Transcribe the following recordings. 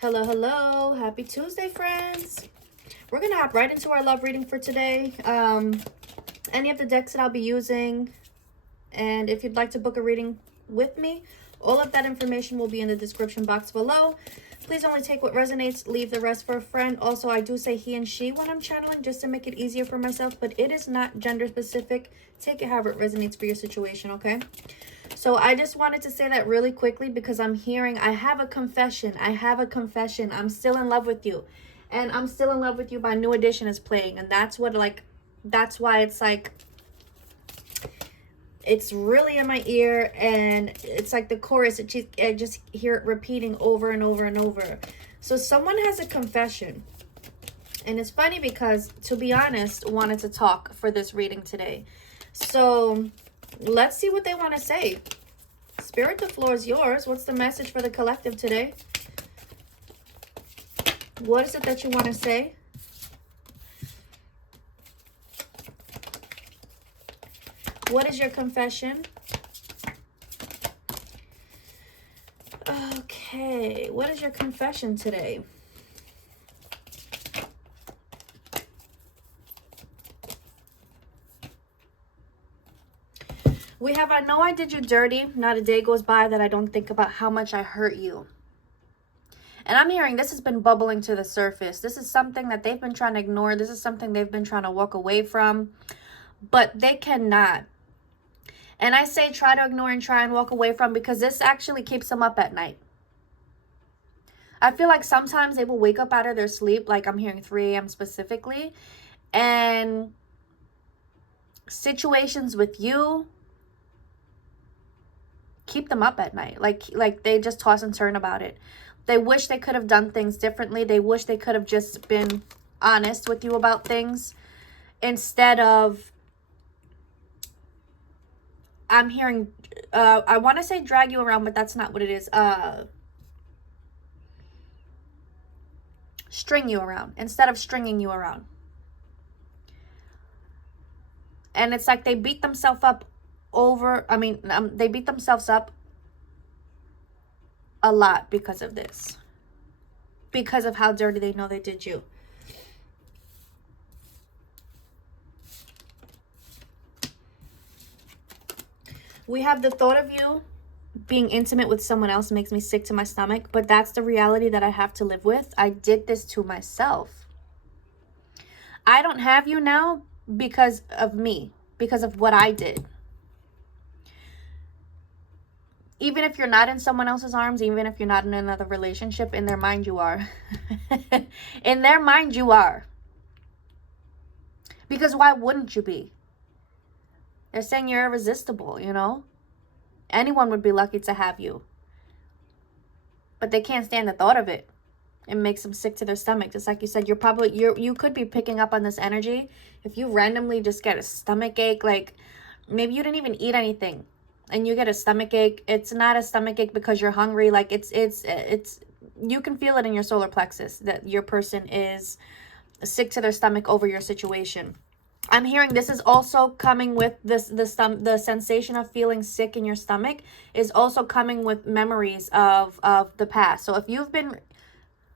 Hello, hello. Happy Tuesday, friends. We're going to hop right into our love reading for today. Any of the decks that I'll be using, and if you'd like to book a reading with me, all of that information will be in the description box below. Please only take what resonates, leave the rest for a friend. Also, I do say he and she when I'm channeling just to make it easier for myself, but it is not gender specific. Take it however it resonates for your situation, okay? So I just wanted to say that really quickly because I'm hearing, I have a confession. I'm still in love with you. And I'm Still in Love with You by New Edition is playing. And that's what, that's why it's like, it's really in my ear. And it's like the chorus, I just hear it repeating over and over and over. So someone has a confession. And it's funny because, to be honest, wanted to talk for this reading today. So let's see what they want to say. Spirit, the floor is yours. What's the message for the collective today? What is it that you want to say? What is your confession? Okay, what is your confession today? We have, I know I did you dirty. Not a day goes by that I don't think about how much I hurt you. And I'm hearing this has been bubbling to the surface. This is something that they've been trying to ignore. This is something they've been trying to walk away from. But they cannot. And I say try to ignore and try and walk away from because this actually keeps them up at night. I feel like sometimes they will wake up out of their sleep, like I'm hearing 3 a.m. specifically. And situations with you keep them up at night. Like they just toss and turn about it. They wish they could have done things differently. They wish they could have just been honest with you about things instead of, I'm hearing, I want to say drag you around, but that's not what it is. String you around instead of stringing you around. And it's like they beat themselves up they beat themselves up a lot because of this. Because of how dirty they know they did you. We have the thought of you being intimate with someone else makes me sick to my stomach, but that's the reality that I have to live with. I did this to myself. I don't have you now because of me, because of what I did. Even if you're not in someone else's arms, even if you're not in another relationship, in their mind you are. In their mind you are. Because why wouldn't you be? They're saying you're irresistible, you know? Anyone would be lucky to have you. But they can't stand the thought of it. It makes them sick to their stomach. Just like you said, you could be picking up on this energy. If you randomly just get a stomach ache, like maybe you didn't even eat anything and you get a stomach ache, it's not a stomach ache because you're hungry. Like it's you can feel it in your solar plexus that your person is sick to their stomach over your situation. I'm hearing this is also coming with the sensation of feeling sick in your stomach is also coming with memories of the past. So if you've been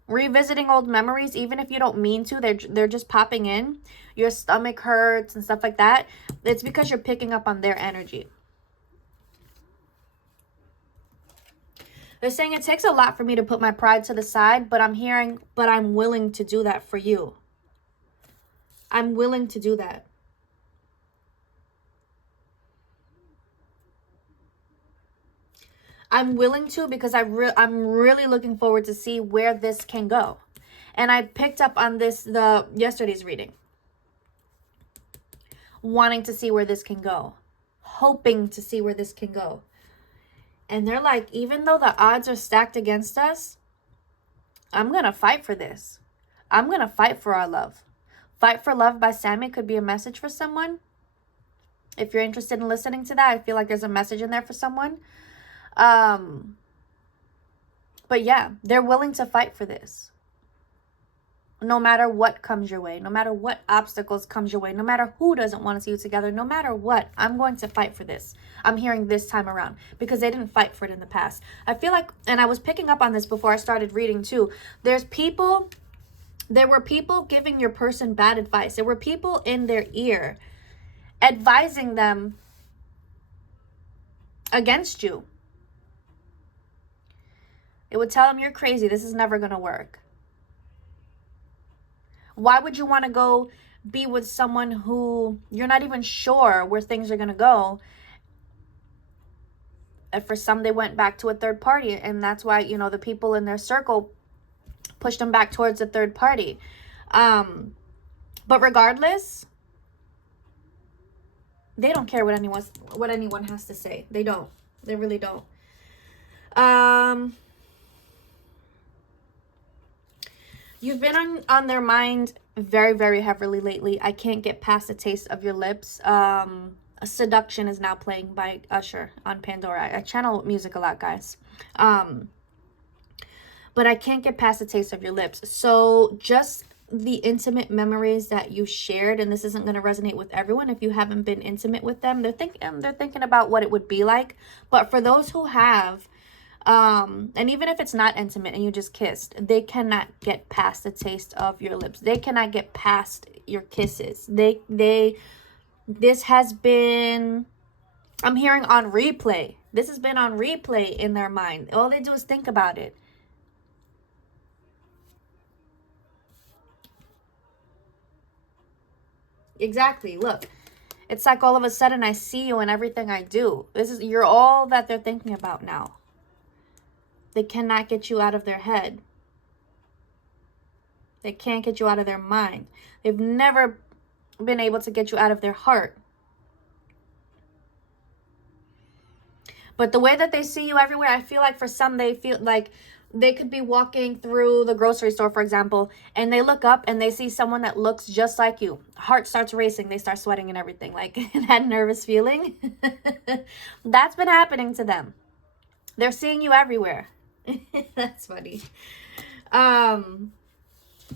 revisiting old memories, even if you don't mean to, they're just popping in, your stomach hurts and stuff like that, it's because you're picking up on their energy. They're saying it takes a lot for me to put my pride to the side, but I'm hearing, but I'm willing to do that for you. I'm willing to do that. I'm willing to because I'm really looking forward to see where this can go. And I picked up on this yesterday's reading. Wanting to see where this can go. Hoping to see where this can go. And they're like, even though the odds are stacked against us, I'm going to fight for this. I'm going to fight for our love. Fight for Love by Sammy could be a message for someone. If you're interested in listening to that, I feel like there's a message in there for someone. But yeah, they're willing to fight for this. no matter what comes your way, no matter what obstacles comes your way, no matter who doesn't want to see you together, no matter what, I'm going to fight for this. I'm hearing this time around because they didn't fight for it in the past. I feel like, and I was picking up on this before I started reading too, there were people giving your person bad advice. There were people in their ear advising them against you. It would tell them you're crazy. This is never going to work. Why would you want to go be with someone who you're not even sure where things are going to go? And for some, they went back to a third party. And that's why, you know, the people in their circle pushed them back towards a third party. But regardless, they don't care what anyone has to say. They don't. They really don't. You've been on their mind very, very heavily lately. I can't get past the taste of your lips. Seduction is now playing by Usher on Pandora. I channel music a lot, guys. But I can't get past the taste of your lips. So just the intimate memories that you shared, and this isn't going to resonate with everyone if you haven't been intimate with them. They're thinking about what it would be like. But for those who have, and even if it's not intimate and you just kissed, they cannot get past the taste of your lips. They cannot get past your kisses. This has been, I'm hearing on replay. This has been on replay in their mind. All they do is think about it. Exactly. Look, it's like all of a sudden I see you in everything I do. You're all that they're thinking about now. They cannot get you out of their head. They can't get you out of their mind. They've never been able to get you out of their heart. But the way that they see you everywhere, I feel like for some, they feel like they could be walking through the grocery store, for example, and they look up and they see someone that looks just like you. Heart starts racing. They start sweating and everything, like that nervous feeling. That's been happening to them. They're seeing you everywhere. That's funny.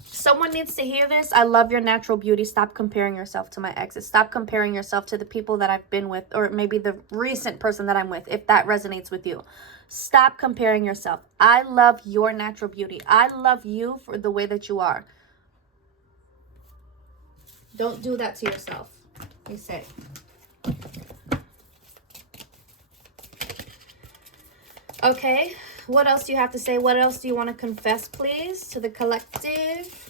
Someone needs to hear this. I love your natural beauty. Stop comparing yourself to my exes. Stop comparing yourself to the people that I've been with, or maybe the recent person that I'm with, if that resonates with you. Stop comparing yourself. I love your natural beauty. I love you for the way that you are. Don't do that to yourself, you say. Okay, what else do you have to say? What else do you want to confess, please, to the collective?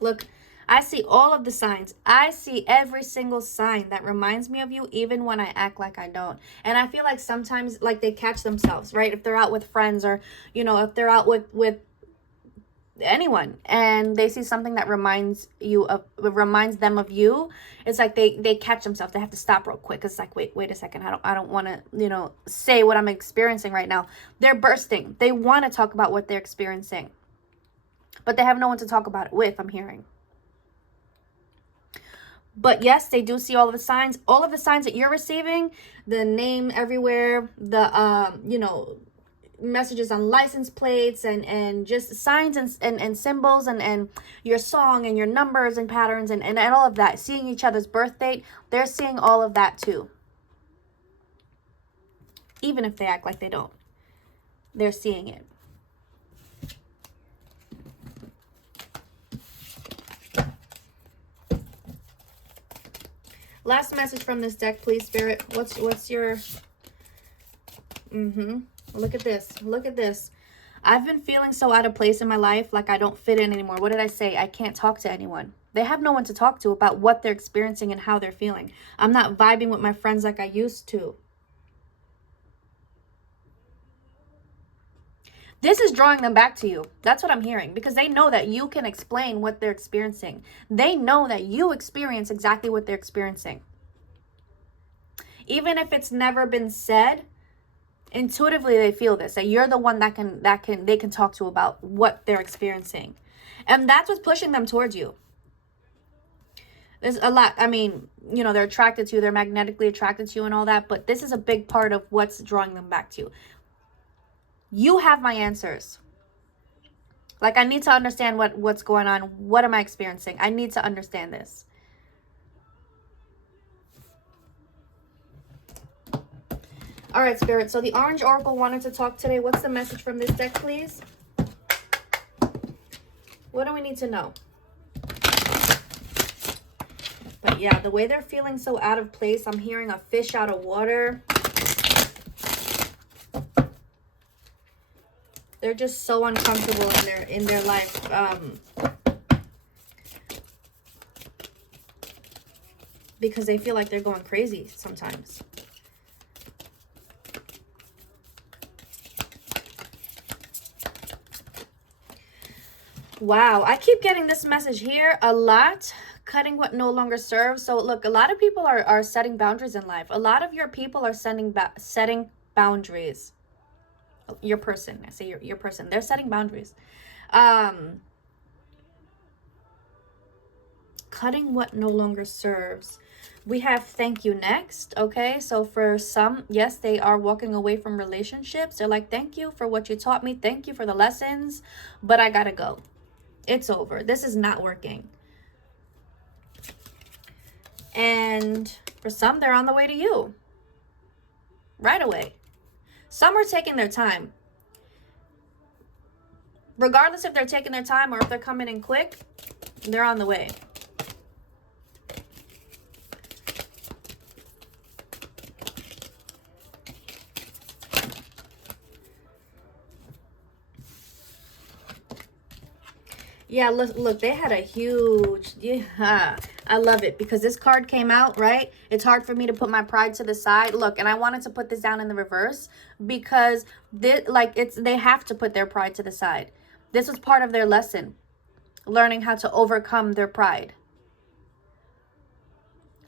Look, I see all of the signs. I see every single sign that reminds me of you, even when I act like I don't. And I feel like sometimes, like, they catch themselves, right? If they're out with friends, or, you know, if they're out with anyone and they see something that reminds them of you, it's like they catch themselves. They have to stop real quick. It's like, wait a second. I don't want to, you know, say what I'm experiencing right now. They're bursting. They want to talk about what they're experiencing, but they have no one to talk about it with, I'm hearing. But yes, they do see all of the signs that you're receiving, the name everywhere, the you know, messages on license plates, and just signs and symbols, and your song and your numbers and patterns and all of that. Seeing each other's birth date, they're seeing all of that too. Even if they act like they don't, they're seeing it. Last message from this deck, please, Spirit. What's your... Look at this. Look at this. I've been feeling so out of place in my life, like I don't fit in anymore. What did I say? I can't talk to anyone. They have no one to talk to about what they're experiencing and how they're feeling. I'm not vibing with my friends like I used to. This is drawing them back to you. That's what I'm hearing, because they know that you can explain what they're experiencing. They know that you experience exactly what they're experiencing. Even if it's never been said, intuitively they feel this, that you're the one they can talk to about what they're experiencing. And that's what's pushing them towards you. There's a lot. I mean, you know, they're attracted to you, they're magnetically attracted to you and all that, but this is a big part of what's drawing them back to you. You have my answers. Like, I need to understand what's going on. What am I experiencing? I need to understand this. All right, Spirit. So the Orange Oracle wanted to talk today. What's the message from this deck, please? What do we need to know? But yeah, the way they're feeling so out of place, I'm hearing a fish out of water. They're just so uncomfortable in their life. Because they feel like they're going crazy sometimes. Wow, I keep getting this message here a lot. Cutting what no longer serves. So look, a lot of people are setting boundaries in life. A lot of your people are setting boundaries. Your person, I say your person, they're setting boundaries. Cutting what no longer serves. We have thank you next. Okay, so for some, yes, they are walking away from relationships. They're like, thank you for what you taught me, thank you for the lessons, but I gotta go. It's over. This is not working. And for some, they're on the way to you right away. Some are taking their time. Regardless if they're taking their time or if they're coming in quick, they're on the way. Yeah, look, they had a huge, yeah, I love it because this card came out, right? It's hard for me to put my pride to the side. Look, and I wanted to put this down in the reverse because they have to put their pride to the side. This was part of their lesson, learning how to overcome their pride.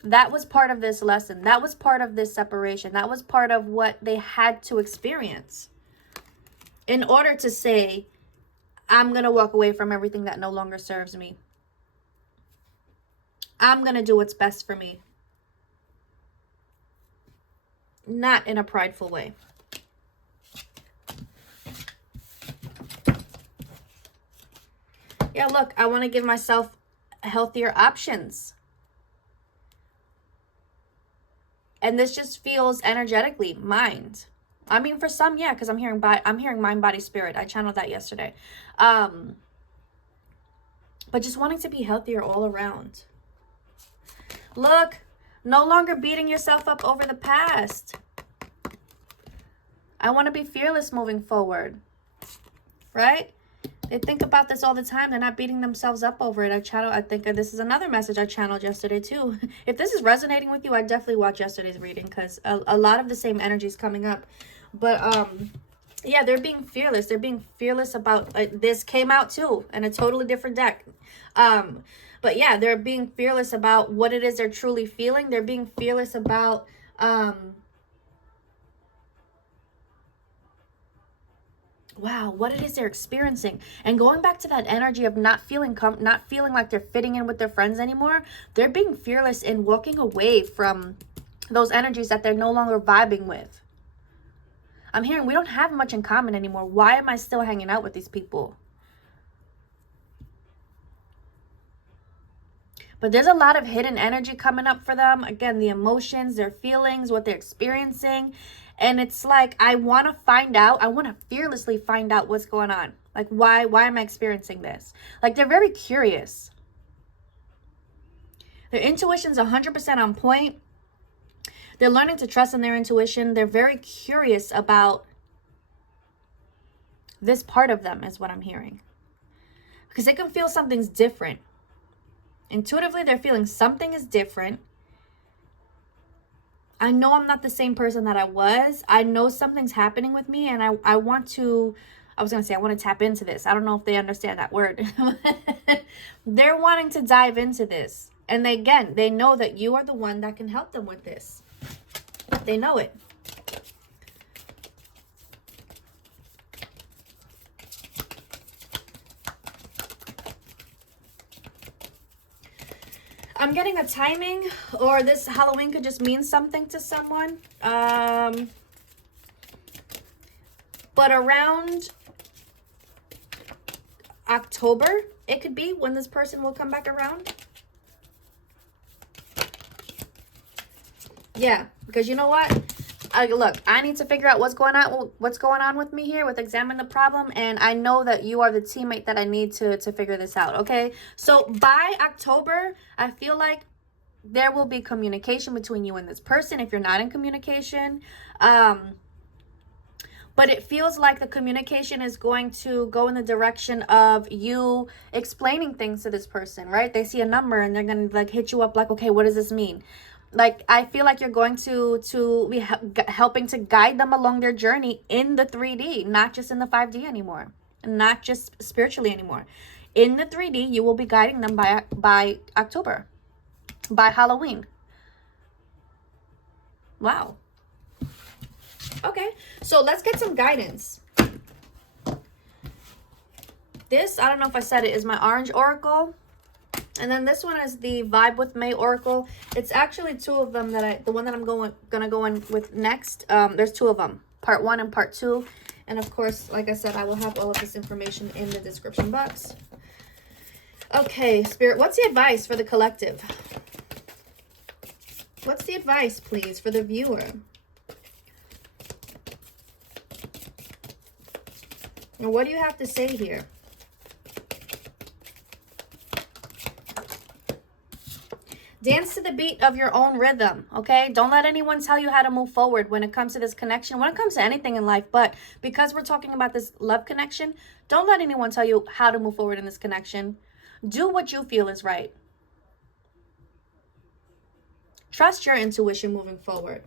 That was part of this lesson. That was part of this separation. That was part of what they had to experience in order to say, I'm going to walk away from everything that no longer serves me. I'm going to do what's best for me. Not in a prideful way. Yeah, look, I want to give myself healthier options. And this just feels energetically mind. I mean, for some, yeah, because I'm hearing mind, body, spirit. I channeled that yesterday. But just wanting to be healthier all around. Look, no longer beating yourself up over the past. I want to be fearless moving forward. Right? They think about this all the time. They're not beating themselves up over it. I think this is another message I channeled yesterday too. If this is resonating with you, I definitely watch yesterday's reading because a lot of the same energy is coming up. But yeah, they're being fearless. They're being fearless about this came out too in a totally different deck. But yeah, they're being fearless about what it is they're truly feeling. They're being fearless about wow, what it is they're experiencing. And going back to that energy of not feeling like they're fitting in with their friends anymore. They're being fearless in walking away from those energies that they're no longer vibing with. I'm hearing we don't have much in common anymore. Why am I still hanging out with these people? But there's a lot of hidden energy coming up for them. Again, the emotions, their feelings, what they're experiencing. And it's like, I want to find out. I want to fearlessly find out what's going on. Like, why am I experiencing this? Like, they're very curious. Their intuition's 100% on point. They're learning to trust in their intuition. They're very curious about this part of them is what I'm hearing. Because they can feel something's different. Intuitively, they're feeling something is different. I know I'm not the same person that I was. I know something's happening with me and I want to tap into this. I don't know if they understand that word. They're wanting to dive into this. And they know that you are the one that can help them with this. They know it. I'm getting a timing, or this Halloween could just mean something to someone. But around, October, it could be when this person will come back around. Yeah, because you know what? Look, I need to figure out what's going on with me here with examine the problem, and I know that you are the teammate that I need to figure this out, okay? So by October, I feel like there will be communication between you and this person if you're not in communication. But it feels like the communication is going to go in the direction of you explaining things to this person, right? They see a number and they're going to like hit you up like, okay, what does this mean? Like, I feel like you're going to be helping to guide them along their journey in the 3D, not just in the 5D anymore, not just spiritually anymore. In the 3D, you will be guiding them by October, by Halloween. Wow. Okay, so let's get some guidance. This, I don't know if I said it, is my orange oracle. And then this one is the Vibe with Mae Oracle. It's actually two of them that the one that I'm gonna go in with next. There's two of them, part 1 and part 2. And of course, like I said, I will have all of this information in the description box. Okay, Spirit, what's the advice for the collective? What's the advice, please, for the viewer? And what do you have to say here? Dance to the beat of your own rhythm, okay? Don't let anyone tell you how to move forward when it comes to this connection, when it comes to anything in life. But because we're talking about this love connection, don't let anyone tell you how to move forward in this connection. Do what you feel is right. Trust your intuition moving forward.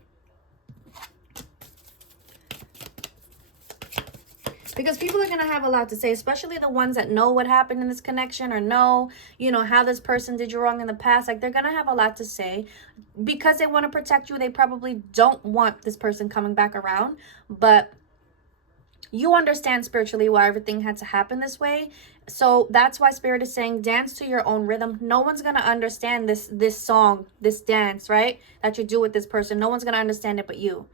Because people are going to have a lot to say, especially the ones that know what happened in this connection or know, you know, how this person did you wrong in the past. Like, they're going to have a lot to say because they want to protect you. They probably don't want this person coming back around, but you understand spiritually why everything had to happen this way. So that's why Spirit is saying dance to your own rhythm. No one's going to understand this song, this dance, right, that you do with this person. No one's going to understand it but you.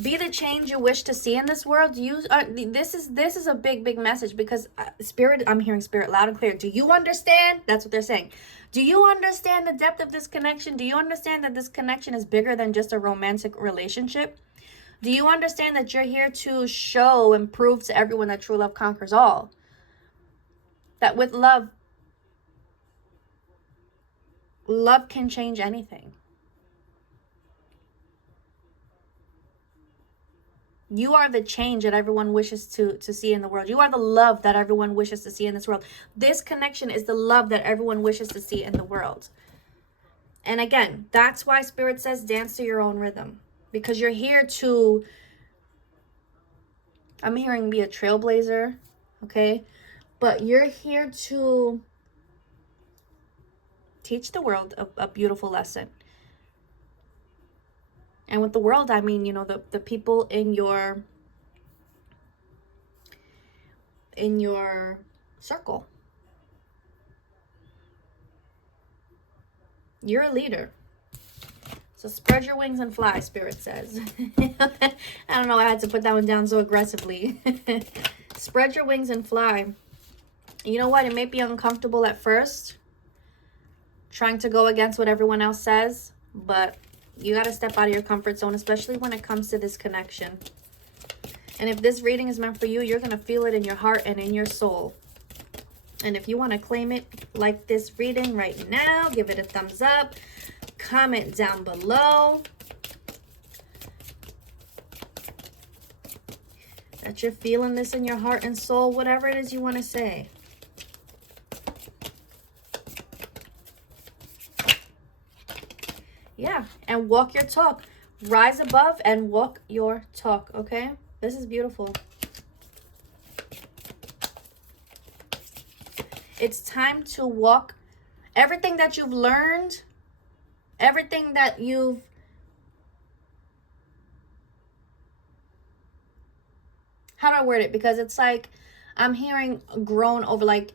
Be the change you wish to see in this world. This is a big message because Spirit, I'm hearing Spirit loud and clear. Do you understand? That's what they're saying. Do you understand the depth of this connection? Do you understand that this connection is bigger than just a romantic relationship? Do you understand that you're here to show and prove to everyone that true love conquers all? That with love can change anything. You are the change that everyone wishes to see in the world. You are the love that everyone wishes to see in this world. This connection is the love that everyone wishes to see in the world. And again, that's why Spirit says dance to your own rhythm. Because you're here to, I'm hearing be a trailblazer, okay? But you're here to teach the world a beautiful lesson. And with the world, I mean, you know, the people in your circle. You're a leader. So spread your wings and fly, Spirit says. I don't know, I had to put that one down so aggressively. Spread your wings and fly. You know what? It may be uncomfortable at first, trying to go against what everyone else says, but you got to step out of your comfort zone, especially when it comes to this connection. And if this reading is meant for you, you're going to feel it in your heart and in your soul. And if you want to claim it, like this reading right now, give it a thumbs up. Comment down below that you're feeling this in your heart and soul, whatever it is you want to say. Yeah, and walk your talk. Rise above and walk your talk, okay? This is beautiful. It's time to walk everything that you've learned, everything that you've how do I word it? Because it's like I'm hearing grown over, like,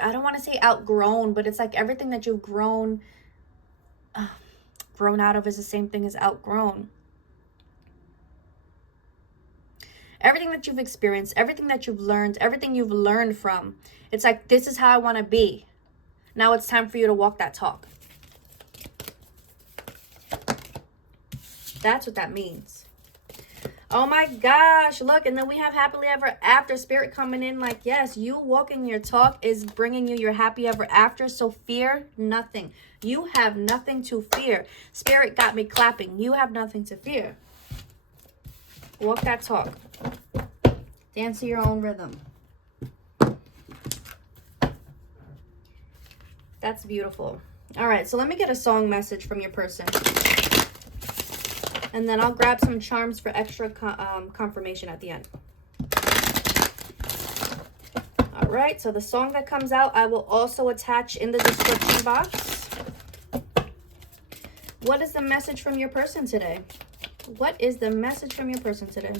I don't want to say outgrown, but it's like everything that you've grown out of is the same thing as outgrown. everything that you've experienced, everything that you've learned, everything you've learned from. It's like, this is how I want to be. Now it's time for you to walk that talk. That's what that means. Oh my gosh, look, and then we have happily ever after. Spirit coming in like, yes, you walking your talk is bringing you your happy ever after, so fear nothing. You have nothing to fear. Spirit got me clapping. You have nothing to fear. Walk that talk. Dance to your own rhythm. That's beautiful. All right, so let me get a song message from your person. And then I'll grab some charms for extra confirmation at the end. All right, so the song that comes out, I will also attach in the description box. What is the message from your person today? What is the message from your person today?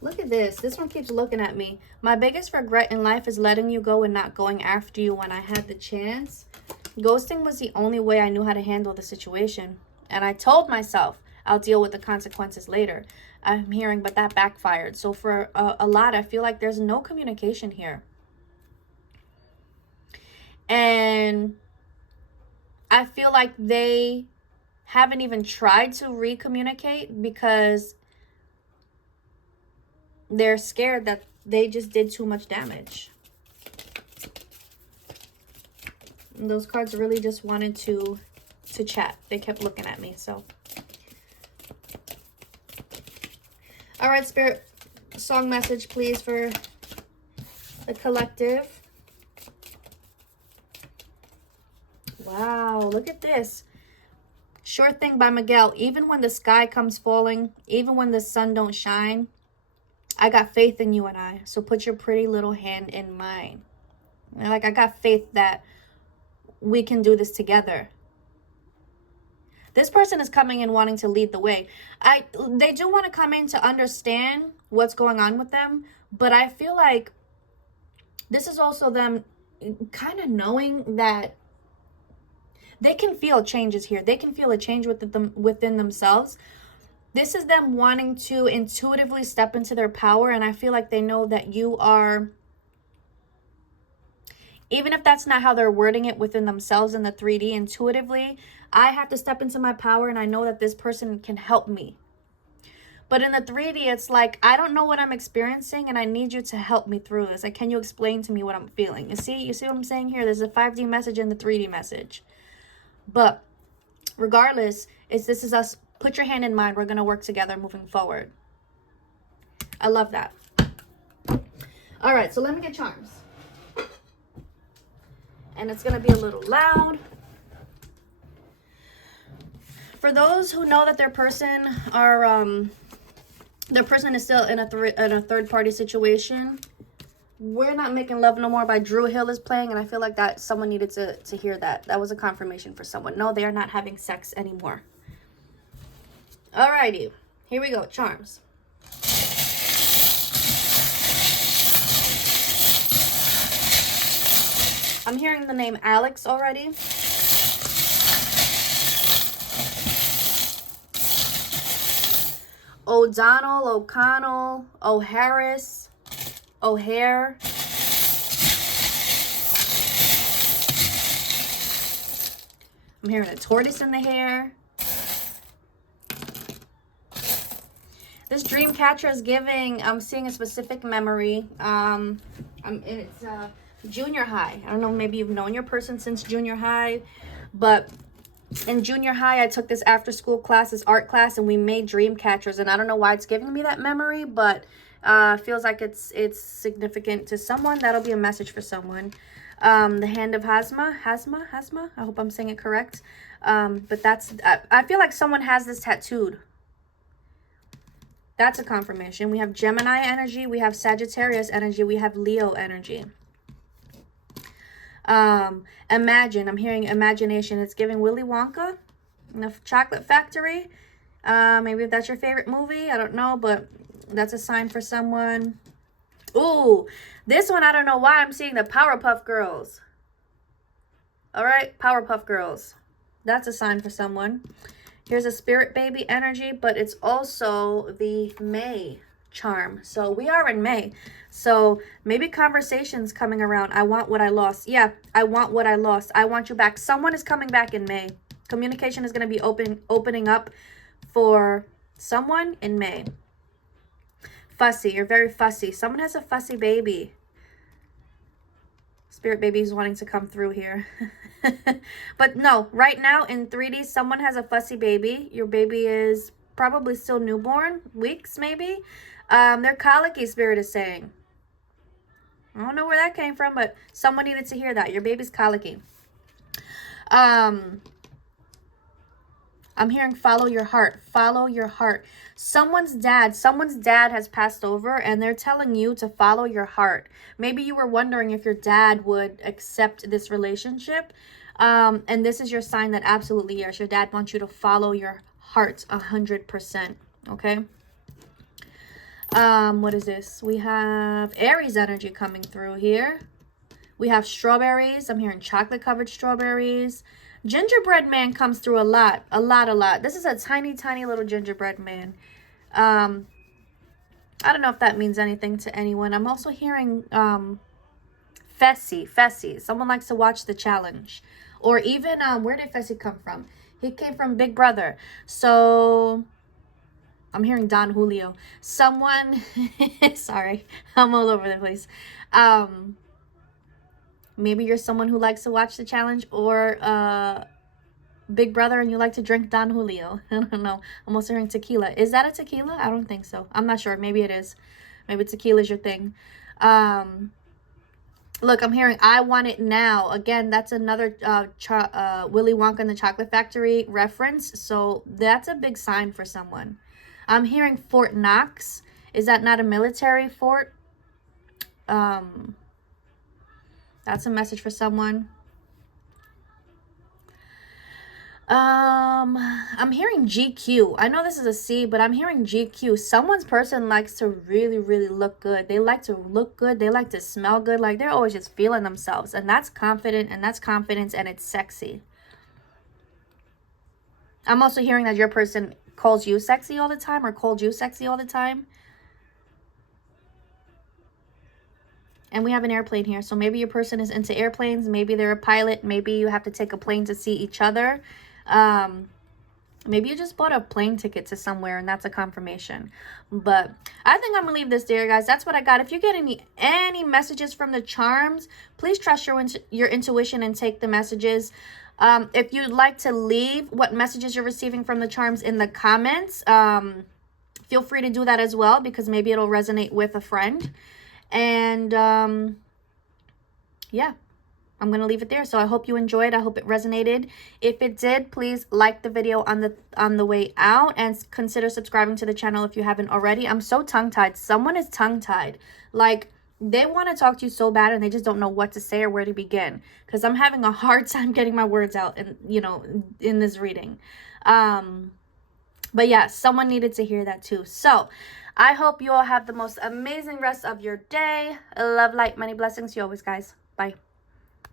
Look at this. This one keeps looking at me. My biggest regret in life is letting you go and not going after you when I had the chance. Ghosting was the only way I knew how to handle the situation. And I told myself I'll deal with the consequences later. I'm hearing, but that backfired. So for a lot, I feel like there's no communication here. And I feel like they haven't even tried to recommunicate because they're scared that they just did too much damage. And those cards really just wanted to chat. They kept looking at me, so. All right, Spirit, song message, please, for the collective. Wow, look at this. Sure Thing by Miguel. Even when the sky comes falling, even when the sun don't shine, I got faith in you and I. So put your pretty little hand in mine. Like, I got faith that we can do this together. This person is coming in wanting to lead the way. They do want to come in to understand what's going on with them, but I feel like this is also them kind of knowing that they can feel changes here. They can feel a change within themselves. This is them wanting to intuitively step into their power, and I feel like they know that you are, even if that's not how they're wording it within themselves in the 3D, intuitively, I have to step into my power, and I know that this person can help me. But in the 3D, it's like, I don't know what I'm experiencing, and I need you to help me through this. Like, can you explain to me what I'm feeling? You see what I'm saying here? There's a 5D message and the 3D message. But regardless, this is us. Put your hand in mine. We're going to work together moving forward. I love that. All right, so let me get charms. And it's going to be a little loud. For those who know that their person is still in a third-party situation, We're Not Making Love No More by Dru Hill is playing, and I feel like that someone needed to hear that. That was a confirmation for someone. No, they are not having sex anymore. Alrighty, here we go. Charms. I'm hearing the name Alex already. O'Donnell, O'Connell, O'Harris, O'Hare. I'm hearing a tortoise in the hair. This dream catcher is giving, I'm seeing a specific memory. It's junior high. I don't know, maybe you've known your person since junior high, but in junior high, I took this after school class, this art class, and we made dream catchers. And I don't know why it's giving me that memory, but feels like it's significant to someone. That'll be a message for someone. The hand of Hasma. I hope I'm saying it correct. But that's, I feel like someone has this tattooed. That's a confirmation. We have Gemini energy. We have Sagittarius energy. We have Leo energy. Imagine. I'm hearing imagination. It's giving Willy Wonka in the Chocolate Factory. Maybe if that's your favorite movie. I don't know, but that's a sign for someone. Ooh, this one, I don't know why I'm seeing the Powerpuff Girls. All right, Powerpuff Girls. That's a sign for someone. Here's a spirit baby energy, but it's also the May charm. So we are in May. So maybe conversations coming around. I want what I lost. Yeah, I want what I lost. I want you back. Someone is coming back in May. Communication is going to be opening up for someone in May. Fussy. You're very fussy. Someone has a fussy baby. Spirit baby is wanting to come through here. But no, right now in 3D, someone has a fussy baby. Your baby is probably still newborn, weeks maybe. They're colicky, Spirit is saying. I don't know where that came from, but someone needed to hear that. Your baby's colicky. I'm hearing follow your heart. Follow your heart. Someone's dad has passed over, and they're telling you to follow your heart. Maybe you were wondering if your dad would accept this relationship. And this is your sign that absolutely, yes, your dad wants you to follow your heart 100%. Okay. What is this? We have Aries energy coming through here. We have strawberries. I'm hearing chocolate covered strawberries. Gingerbread man comes through a lot. This is a tiny, tiny little gingerbread man. I don't know if that means anything to anyone. I'm also hearing Fessy. Someone likes to watch The Challenge. Or even, where did Fessy come from? He came from Big Brother. So I'm hearing Don Julio. Someone, sorry, I'm all over the place. Maybe you're someone who likes to watch The Challenge or Big Brother and you like to drink Don Julio. I don't know. I'm also hearing tequila. Is that a tequila? I don't think so. I'm not sure. Maybe it is. Maybe tequila is your thing. Look, I'm hearing I Want It Now. Again, that's another Willy Wonka and the Chocolate Factory reference. So that's a big sign for someone. I'm hearing Fort Knox. Is that not a military fort? That's a message for someone. I'm hearing GQ. I know this is a C, but I'm hearing GQ. Someone's person likes to really, really look good. They like to look good. They like to smell good. Like they're always just feeling themselves. And that's confident, and that's confidence, and it's sexy. I'm also hearing that your person calls you sexy all the time or called you sexy all the time. And we have an airplane here. So maybe your person is into airplanes. Maybe they're a pilot. Maybe you have to take a plane to see each other. Maybe you just bought a plane ticket to somewhere and that's a confirmation. But I think I'm gonna leave this there, guys. That's what I got. If you get any messages from the charms, please trust your intuition and take the messages. If you'd like to leave what messages you're receiving from the charms in the comments, feel free to do that as well, because maybe it'll resonate with a friend. And yeah, I'm gonna leave it there. So I hope you enjoyed. I hope it resonated. If it did, please like the video on the way out and consider subscribing to the channel if you haven't already. I'm so tongue-tied. Someone is tongue-tied. Like they want to talk to you so bad and they just don't know what to say or where to begin, because I'm having a hard time getting my words out and in this reading. But yeah, someone needed to hear that too. So I hope you all have the most amazing rest of your day. Love, light, many blessings to you always, guys. Bye.